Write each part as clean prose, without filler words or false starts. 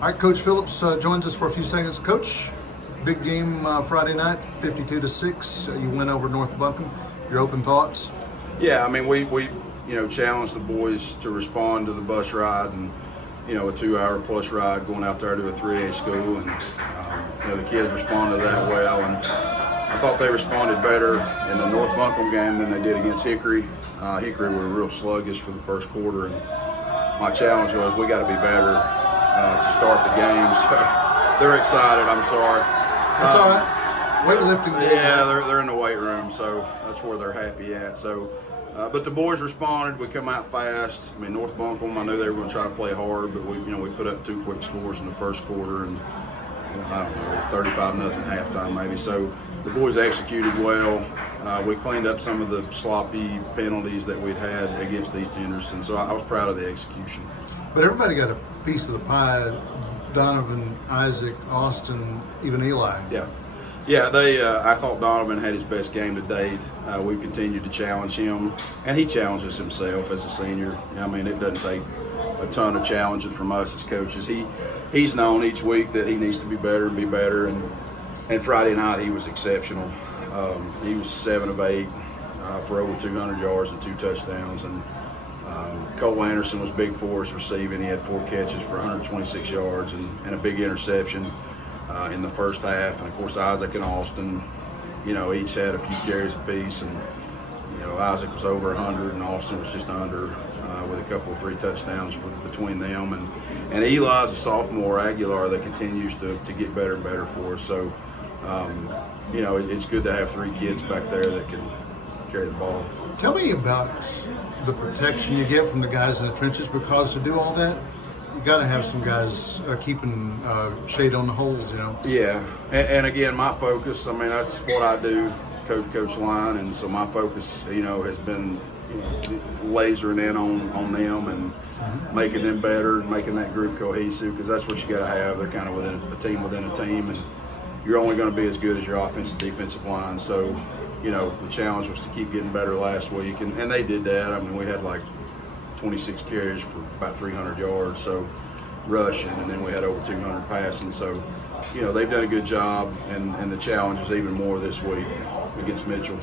All right, Coach Phillips joins us for a few seconds. Coach, big game Friday night, 52-6. You win over North Buncombe. Your open thoughts? Yeah, I mean, we challenged the boys to respond to the bus ride and, a 2-hour plus ride going out there to a 3A school. And, the kids responded that well. And I thought they responded better in the North Buncombe game than they did against Hickory. Hickory were real sluggish for the first quarter. And my challenge was we got to be better to start the game. So they're excited. I'm sorry. That's all right. Weightlifting game. Yeah, they're in the weight room, so that's where they're happy at. So, but the boys responded. We come out fast. I mean, North Buncombe, I knew they were going to try to play hard, but we put up 2 quick scores in the first quarter, and I don't know, 35-0 halftime maybe. So the boys executed well. We cleaned up some of the sloppy penalties that we'd had against East Henderson. So I was proud of the execution. But everybody got a piece of the pie. Donovan, Isaac, Austin, even Eli. Yeah. I thought Donovan had his best game to date. We continued to challenge him, and he challenges himself as a senior. I mean, it doesn't take a ton of challenging from us as coaches. He's known each week that he needs to be better and be better. And Friday night he was exceptional. He was 7 of 8 for over 200 yards and 2 touchdowns. And Cole Anderson was big for us receiving. He had 4 catches for 126 yards and a big interception in the first half. And of course Isaac and Austin, each had a few carries apiece. And Isaac was over 100 and Austin was just under, with a couple of 3 touchdowns between them. And Eli's a sophomore, Aguilar, that continues to get better and better for us. So it's good to have 3 kids back there that can carry the ball. Tell me about the protection you get from the guys in the trenches, because to do all that, you got to have some guys keeping shade on the holes, Yeah, and again, my focus, I mean, that's what I do, coach line, and so my focus, has been lasering in on them and making them better and making that group cohesive, because that's what you got to have. They're kind of within a team, and you're only going to be as good as your offensive defensive line. So, the challenge was to keep getting better last week, and they did that. I mean, we had like 26 carries for about 300 yards, so rushing, and then we had over 200 passing. So, they've done a good job, and the challenge is even more this week against Mitchell.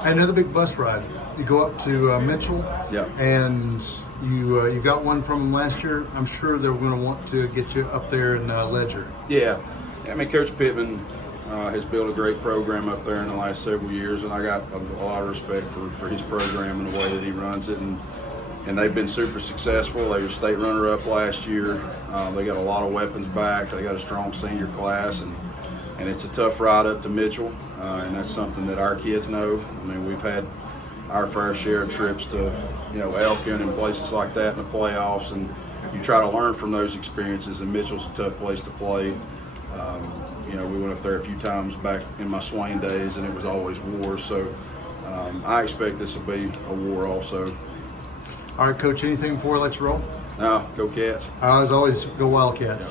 Another big bus ride. You go up to Mitchell, and you got one from them last year. I'm sure they're going to want to get you up there in Ledger. Yeah, I mean, Coach Pittman has built a great program up there in the last several years, and I got a lot of respect for his program and the way that he runs it. And they've been super successful. They were state runner-up last year. They got a lot of weapons back. They got a strong senior class, and it's a tough ride up to Mitchell, and that's something that our kids know. I mean, we've had our fair share of trips to, Elkin and places like that in the playoffs, and you try to learn from those experiences, and Mitchell's a tough place to play. We went up there a few times back in my Swain days, and it was always war. So I expect this will be a war also. All right, Coach, anything before I let you roll? No, go Cats. As always, go Wildcats.